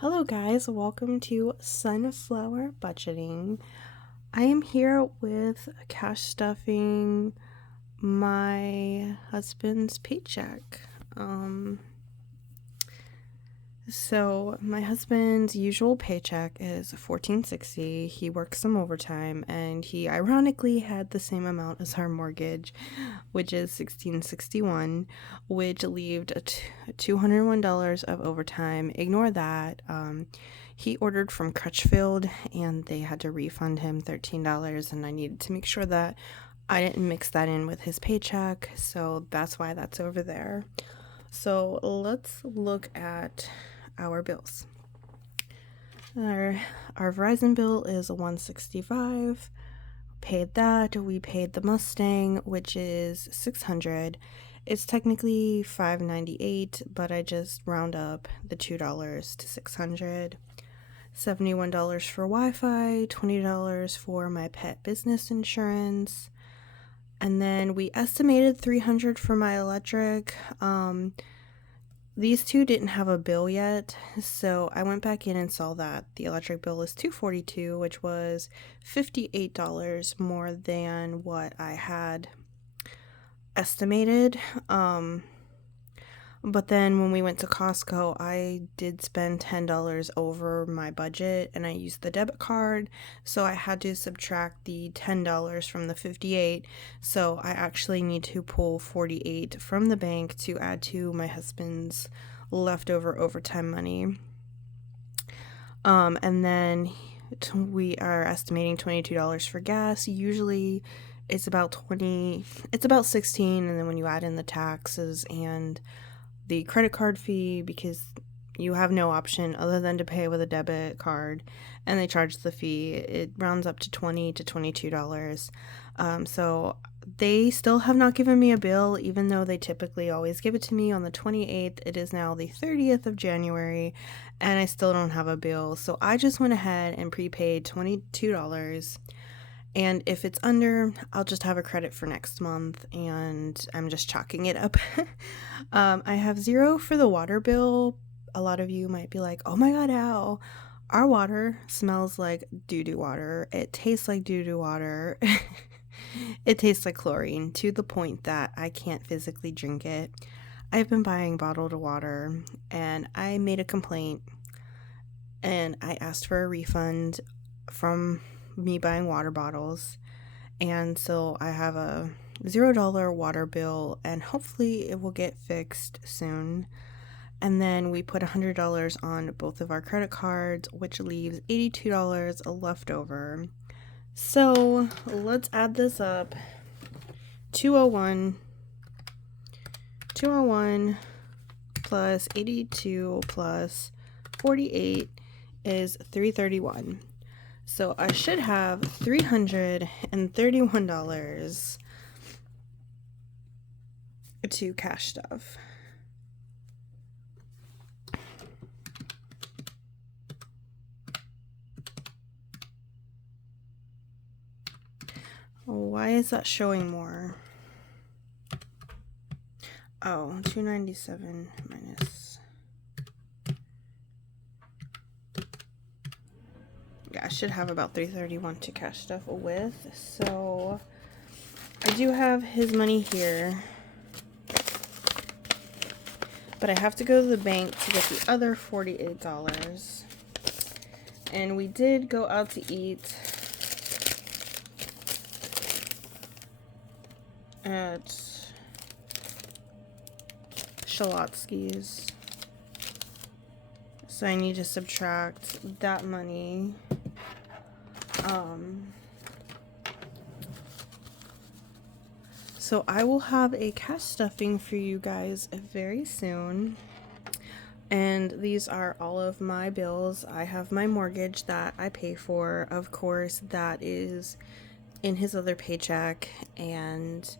Hello guys, welcome to Sunflower Budgeting. I am here with cash stuffing my husband's paycheck. So my husband's usual paycheck is $14.60. He works some overtime and he ironically had the same amount as our mortgage, which is $16.61, which left $201 of overtime. Ignore that. He ordered from Crutchfield and they had to refund him $13, and I needed to make sure that I didn't mix that in with his paycheck, so that's why that's over there. So let's look at our bills. Our Verizon bill is $165. Paid that. We paid the Mustang, which is $600. It's technically $598, but I just round up the $2 to $600. $71 for Wi-Fi, $20 for my pet business insurance, and then we estimated $300 for my electric. These two didn't have a bill yet, so I went back in and saw that the electric bill is $242, which was $58 more than what I had estimated. But then when we went to Costco, I did spend $10 over my budget and I used the debit card, so I had to subtract the $10 from the $58. So I actually need to pull $48 from the bank to add to my husband's leftover overtime money. And then we are estimating $22 for gas. Usually it's about $16, and then when you add in the taxes and the credit card fee, because you have no option other than to pay with a debit card and they charge the fee, it rounds up to $20 to $22. So they still have not given me a bill, even though they typically always give it to me on the 28th. It is now the 30th of January and I still don't have a bill. So I just went ahead and prepaid $22. And if it's under, I'll just have a credit for next month, and I'm just chalking it up. I have $0 for the water bill. A lot of you might be like, oh my god, Al, our water smells like doo-doo water. It tastes like doo-doo water. It tastes like chlorine, to the point that I can't physically drink it. I've been buying bottled water, and I made a complaint, and I asked for a refund from me buying water bottles, and so I have a $0 water bill, and hopefully it will get fixed soon. And then we put $100 on both of our credit cards, which leaves $82 left over. So let's add this up. 201 plus 82 plus 48 is 331. So I should have $331 to cash stuff. Why is that showing more? Oh, 297 minus. Yeah, I should have about 331 to cash stuff with. So I do have his money here, but I have to go to the bank to get the other $48. And we did go out to eat at Shalotsky's. So I need to subtract that money. So I will have a cash stuffing for you guys very soon. And these are all of my bills. I have my mortgage that I pay for, of course, that is in his other paycheck, and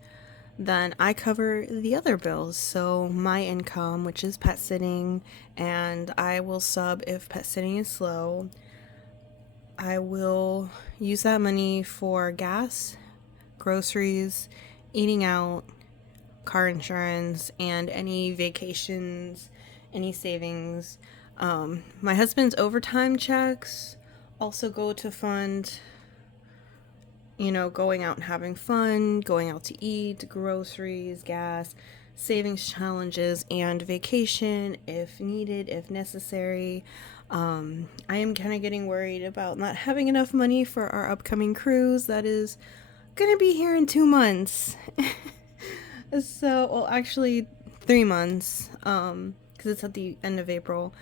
then I cover the other bills. So my income, which is pet sitting, and I will sub if pet sitting is slow. I will use that money for gas, groceries, eating out, car insurance, and any vacations, any savings. My husband's overtime checks also go to fund, going out and having fun, going out to eat, groceries, gas, savings challenges, and vacation if needed, if necessary. I am kind of getting worried about not having enough money for our upcoming cruise that is going to be here in 2 months. So, well, actually, 3 months, because it's at the end of April.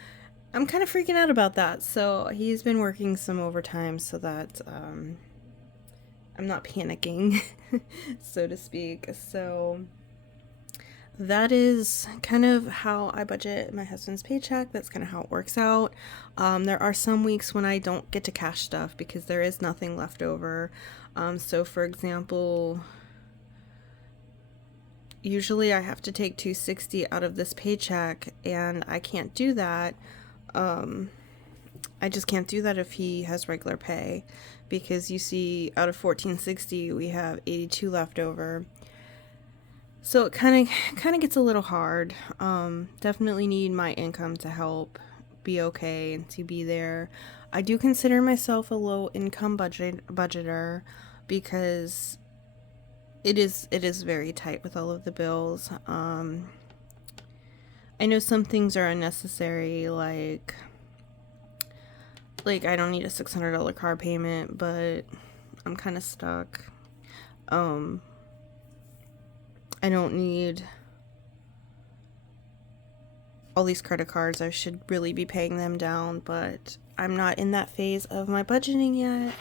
I'm kind of freaking out about that. So, he's been working some overtime so that I'm not panicking, so to speak. So, that is kind of how I budget my husband's paycheck. That's kind of how it works out. There are some weeks when I don't get to cash stuff because there is nothing left over. So, for example, usually I have to take $260 out of this paycheck, and I can't do that. I just can't do that if he has regular pay, because you see, out of $1,460, we have $82 left over. So it kind of gets a little hard. Definitely need my income to help be okay and to be there. I do consider myself a low income budgeter because it is very tight with all of the bills. I know some things are unnecessary, like I don't need a $600 car payment, but I'm kind of stuck. I don't need all these credit cards. I should really be paying them down, but I'm not in that phase of my budgeting yet.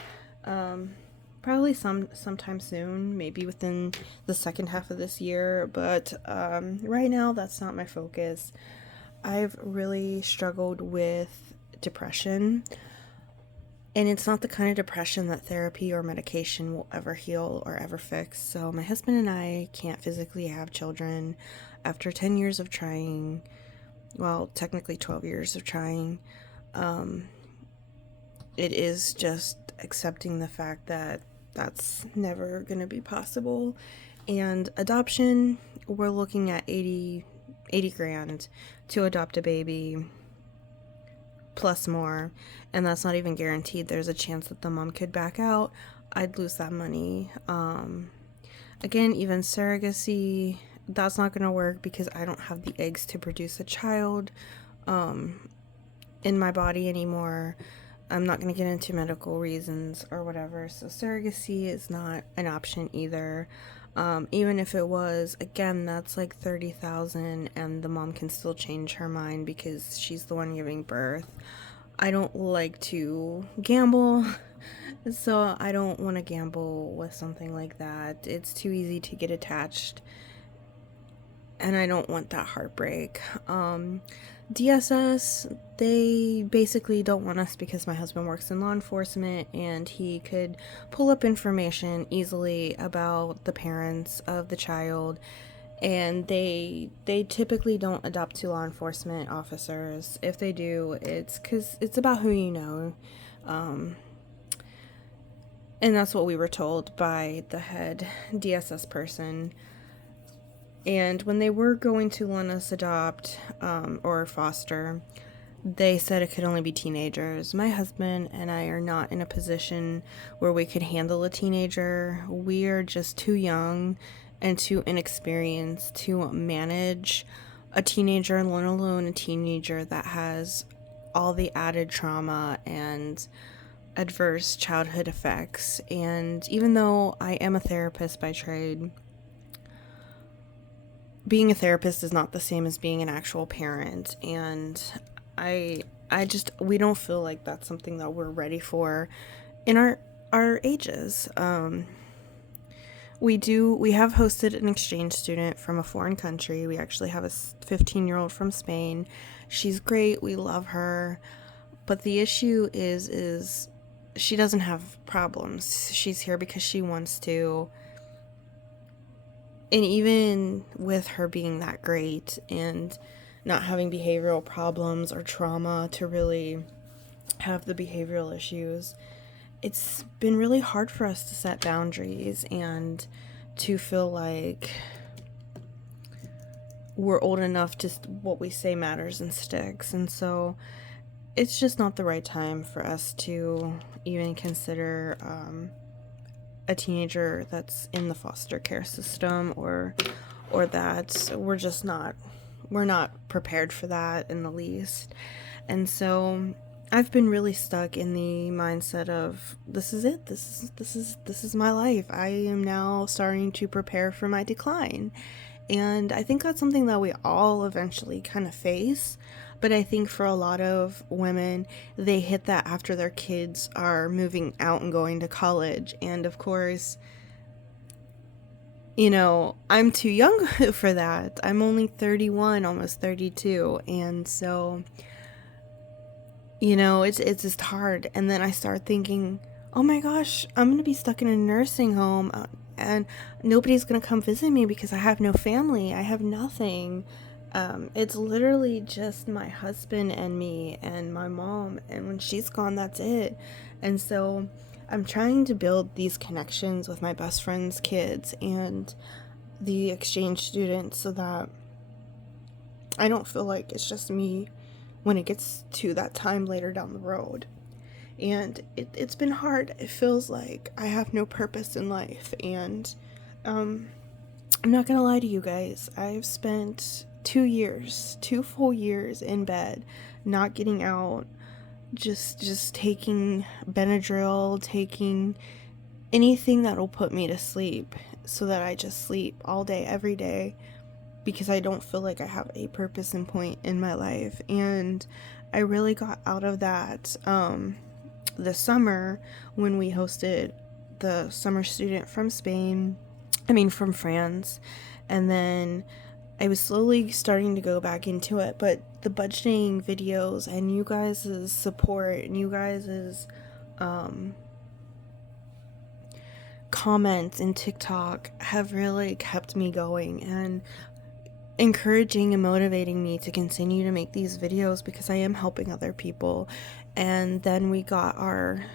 Probably sometime soon, maybe within the second half of this year, but right now that's not my focus. I've really struggled with depression, and it's not the kind of depression that therapy or medication will ever heal or ever fix. So my husband and I can't physically have children after 10 years of trying. Well, technically 12 years of trying. It is just accepting the fact that that's never going to be possible. And adoption, we're looking at 80 grand to adopt a baby, plus more, and that's not even guaranteed. There's a chance that the mom could back out. I'd lose that money. Again, even surrogacy, that's not going to work because I don't have the eggs to produce a child in my body anymore. I'm not going to get into medical reasons or whatever, so surrogacy is not an option either. Even if it was, again, that's like $30,000, and the mom can still change her mind because she's the one giving birth. I don't like to gamble, so I don't want to gamble with something like that. It's too easy to get attached, and I don't want that heartbreak. DSS, they basically don't want us because my husband works in law enforcement and he could pull up information easily about the parents of the child, and they typically don't adopt to law enforcement officers. If they do, it's because it's about who you know, and that's what we were told by the head DSS person. And when they were going to let us adopt or foster, they said it could only be teenagers. My husband and I are not in a position where we could handle a teenager. We are just too young and too inexperienced to manage a teenager, let alone a teenager that has all the added trauma and adverse childhood effects. And even though I am a therapist by trade, being a therapist is not the same as being an actual parent, and we don't feel like that's something that we're ready for in our ages. We have hosted an exchange student from a foreign country. We actually have a 15-year-old from Spain. She's great. We love her. But the issue is she doesn't have problems. She's here because she wants to. And even with her being that great and not having behavioral problems or trauma to really have the behavioral issues, it's been really hard for us to set boundaries and to feel like we're old enough to what we say matters and sticks. And so it's just not the right time for us to even consider a teenager that's in the foster care system, or that we're not prepared for that in the least. And so I've been really stuck in the mindset of this is it. This is my life. I am now starting to prepare for my decline. And I think that's something that we all eventually kind of face. But I think for a lot of women, they hit that after their kids are moving out and going to college. And of course, I'm too young for that. I'm only 31, almost 32. And so, it's just hard. And then I start thinking, oh my gosh, I'm going to be stuck in a nursing home, and nobody's going to come visit me because I have no family. I have nothing. It's literally just my husband and me and my mom. And when she's gone, that's it. And so I'm trying to build these connections with my best friend's kids and the exchange students so that I don't feel like it's just me when it gets to that time later down the road. And it's been hard. It feels like I have no purpose in life. And I'm not gonna lie to you guys. I've spent 2 full years in bed, not getting out, just taking Benadryl, taking anything that'll put me to sleep so that I just sleep all day, every day, because I don't feel like I have a purpose and point in my life. And I really got out of that this summer when we hosted the summer student from from France. And then I was slowly starting to go back into it, but the budgeting videos and you guys' support and you guys' comments in TikTok have really kept me going and encouraging and motivating me to continue to make these videos because I am helping other people. And then we got our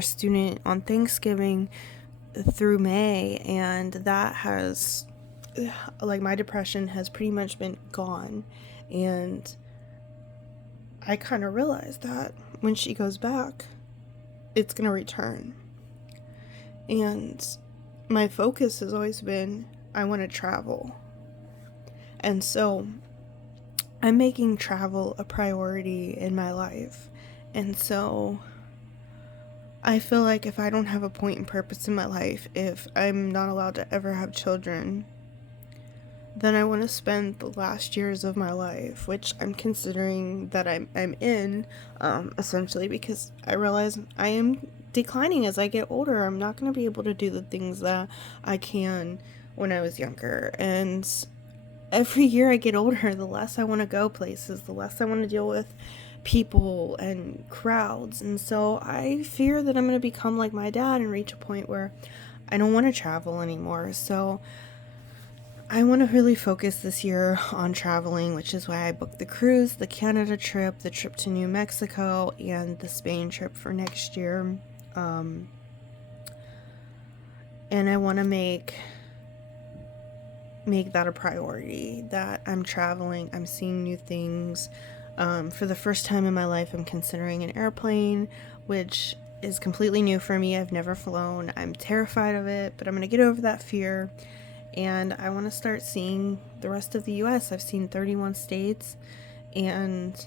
student on Thanksgiving through May, and that has, like, my depression has pretty much been gone. And I kind of realized that when she goes back, it's gonna return. And my focus has always been, I want to travel. And so I'm making travel a priority in my life. And so I feel like if I don't have a point and purpose in my life, if I'm not allowed to ever have children, then I want to spend the last years of my life, which I'm considering that I'm in, essentially, because I realize I am declining as I get older. I'm not going to be able to do the things that I can when I was younger. And every year I get older, the less I want to go places, the less I want to deal with people and crowds. And so I fear that I'm going to become like my dad and reach a point where I don't want to travel anymore. So I want to really focus this year on traveling, which is why I booked the cruise, the Canada trip, the trip to New Mexico, and the Spain trip for next year. And I want to make that a priority, that I'm traveling, I'm seeing new things. For the first time in my life, I'm considering an airplane, which is completely new for me. I've never flown. I'm terrified of it, but I'm going to get over that fear. And I want to start seeing the rest of the U.S. I've seen 31 states, and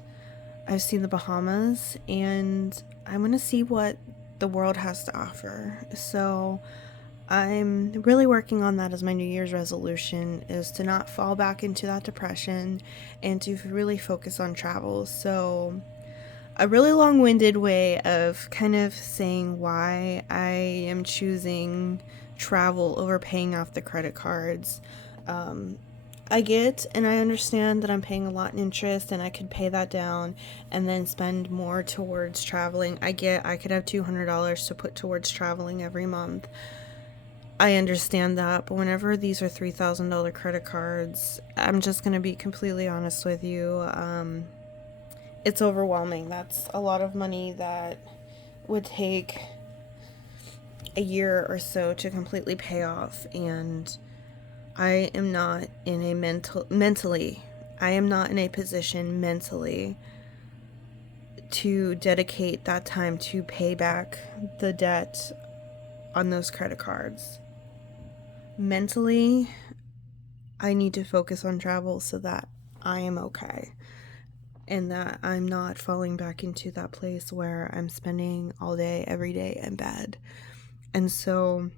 I've seen the Bahamas, and I want to see what the world has to offer. So I'm really working on that as my New Year's resolution, is to not fall back into that depression and to really focus on travel. So a really long-winded way of kind of saying why I am choosing travel over paying off the credit cards. I get and I understand that I'm paying a lot in interest and I could pay that down and then spend more towards traveling. I could have $200 to put towards traveling every month. I understand that, but whenever these are $3,000 credit cards, I'm just going to be completely honest with you. It's overwhelming. That's a lot of money that would take a year or so to completely pay off, and I am not in a mentally, I am not in a position mentally to dedicate that time to pay back the debt on those credit cards. Mentally, I need to focus on travel so that I am okay and that I'm not falling back into that place where I'm spending all day, every day in bed. And so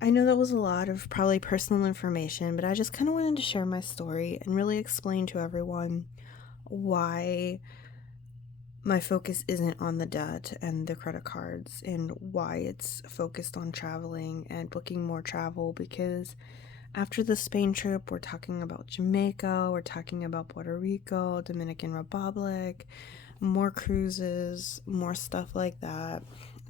I know that was a lot of probably personal information, but I just kind of wanted to share my story and really explain to everyone why my focus isn't on the debt and the credit cards and why it's focused on traveling and booking more travel. Because after the Spain trip, we're talking about Jamaica, we're talking about Puerto Rico, Dominican Republic, more cruises, more stuff like that,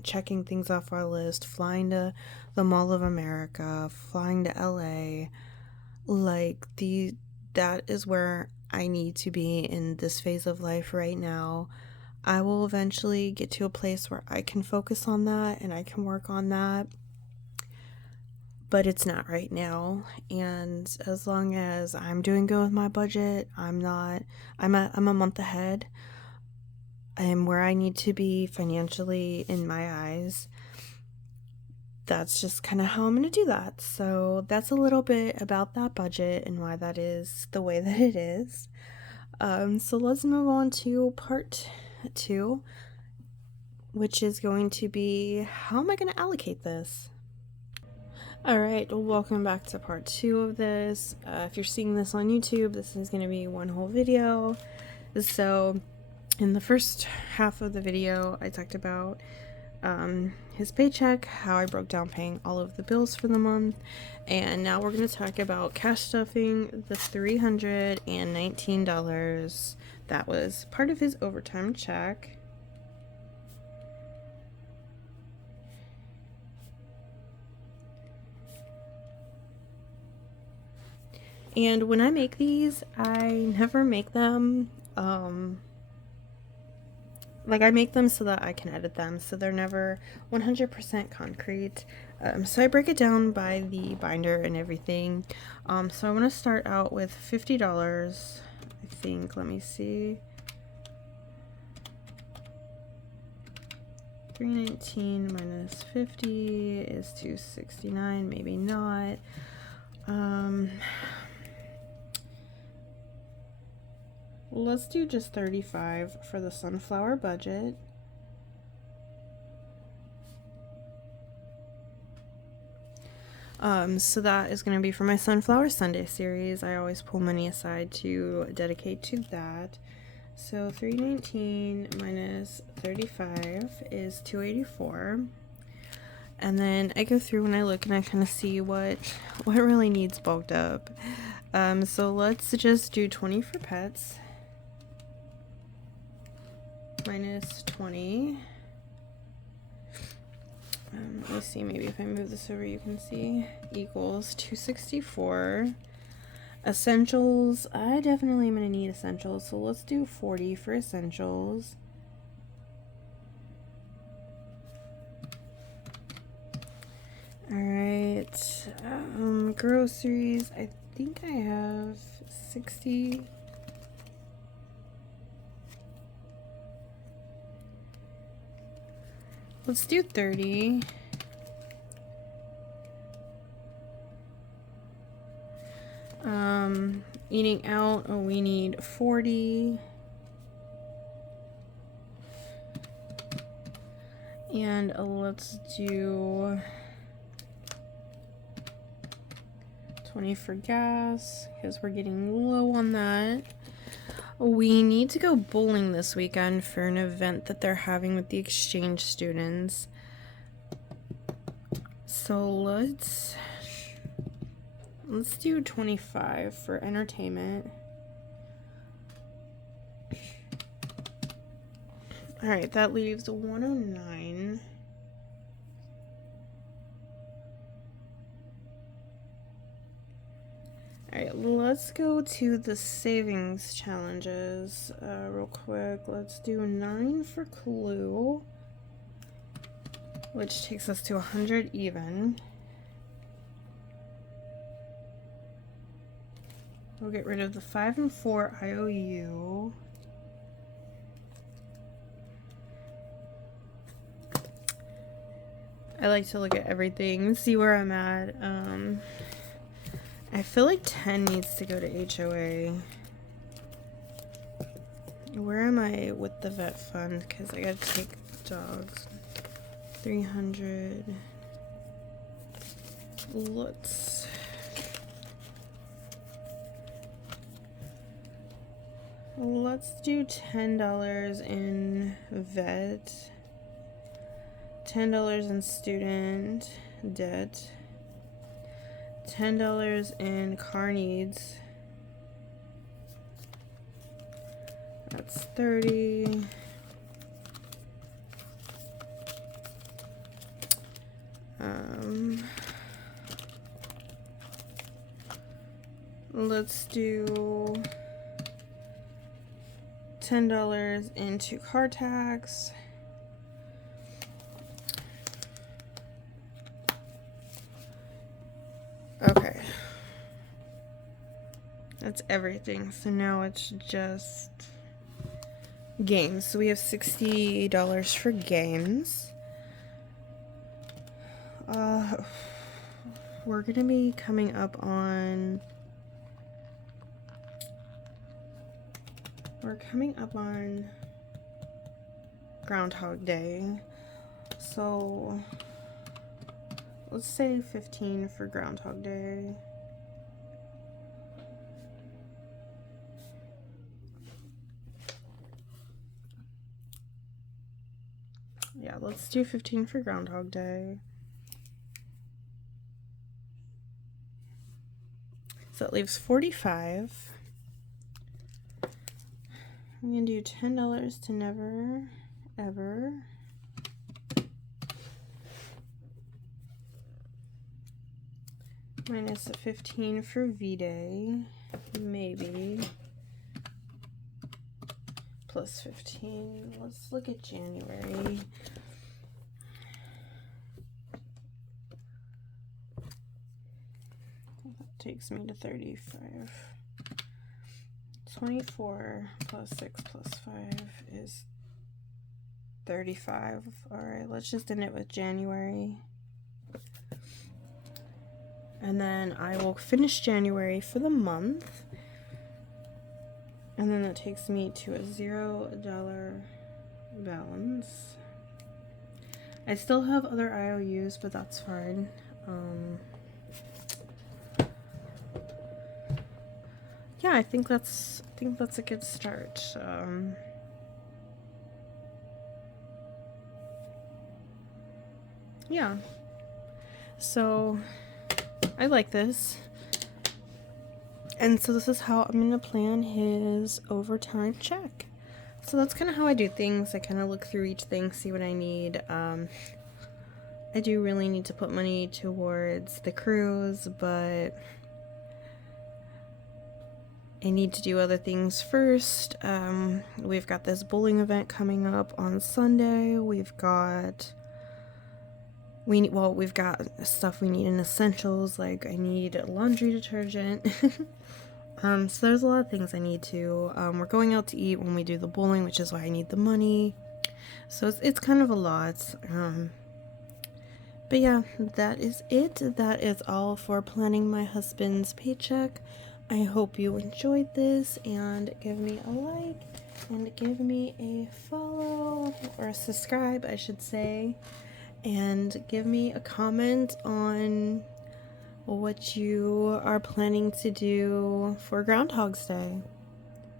checking things off our list, flying to the Mall of America, flying to LA. That is where I need to be in this phase of life right now. I will eventually get to a place where I can focus on that and I can work on that, but it's not right now. And as long as I'm doing good with my budget, I'm a month ahead. I'm where I need to be financially in my eyes. That's just kind of how I'm going to do that. So that's a little bit about that budget and why that is the way that it is. So let's move on to part 2, which is going to be, how am I going to allocate this? Alright, welcome back to part 2 of this. If you're seeing this on YouTube, this is going to be one whole video. So in the first half of the video, I talked about his paycheck, how I broke down paying all of the bills for the month, and now we're going to talk about cash stuffing the $319 that was part of his overtime check. And when I make these, I never make them I make them so that I can edit them, so they're never 100% concrete. So I break it down by the binder and everything. So I want to start out with $50, I think. Let me see. $319 minus 50 is $269, maybe not. Let's do just $35 for the sunflower budget. So that is going to be for my Sunflower Sunday series. I always pull money aside to dedicate to that. So $319 minus 35 is $284. And then I go through and I look and I kind of see what really needs bulked up. So let's just do 20 for pets. Minus 20. Let me see, maybe if I move this over you can see, equals 264. Essentials, I definitely am going to need essentials, so let's do 40 for essentials. Alright, groceries, I think I have 60. Let's do 30. Eating out, we need 40. And let's do 20 for gas, because we're getting low on that. We need to go bowling this weekend for an event that they're having with the exchange students. So let's do 25 for entertainment. Alright, that leaves 109. Alright, let's go to the savings challenges real quick. Let's do 9 for Clue, which takes us to 100 even. We'll get rid of the 5 and 4 IOU. I like to look at everything and see where I'm at. I feel like 10 needs to go to HOA. Where am I with the vet fund? Because I gotta take dogs. 300. Let's do $10 in vet, $10 in student debt, $10 in car needs. That's 30. Let's do $10 into car tax. Okay. That's everything. So now it's just games. So we have $60 for games. We're gonna be coming up on Groundhog Day. So let's say 15 for Groundhog Day. Yeah, let's do 15 for Groundhog Day. So it leaves 45. I'm gonna do $10 to never, ever. Minus a 15 for V-Day, maybe. Plus 15. Let's look at January. That takes me to 35. 24 plus 6 plus 5 is 35. Alright, let's just end it with January. And then I will finish January for the month. And then that takes me to a $0 balance. I still have other IOUs, but that's fine. Yeah, I think that's a good start. Yeah. So I like this. And so this is how I'm gonna plan his overtime check. So that's kind of how I do things. I kind of look through each thing, see what I need. I do really need to put money towards the cruise, but I need to do other things first. We've got this bowling event coming up on Sunday. We've got stuff we need in essentials, like I need laundry detergent. So there's a lot of things I need to. We're going out to eat when we do the bowling, which is why I need the money. So it's kind of a lot. But yeah, that is it. That is all for planning my husband's paycheck. I hope you enjoyed this, and give me a like and give me a follow, or a subscribe I should say, and give me a comment on what you are planning to do for Groundhog's Day.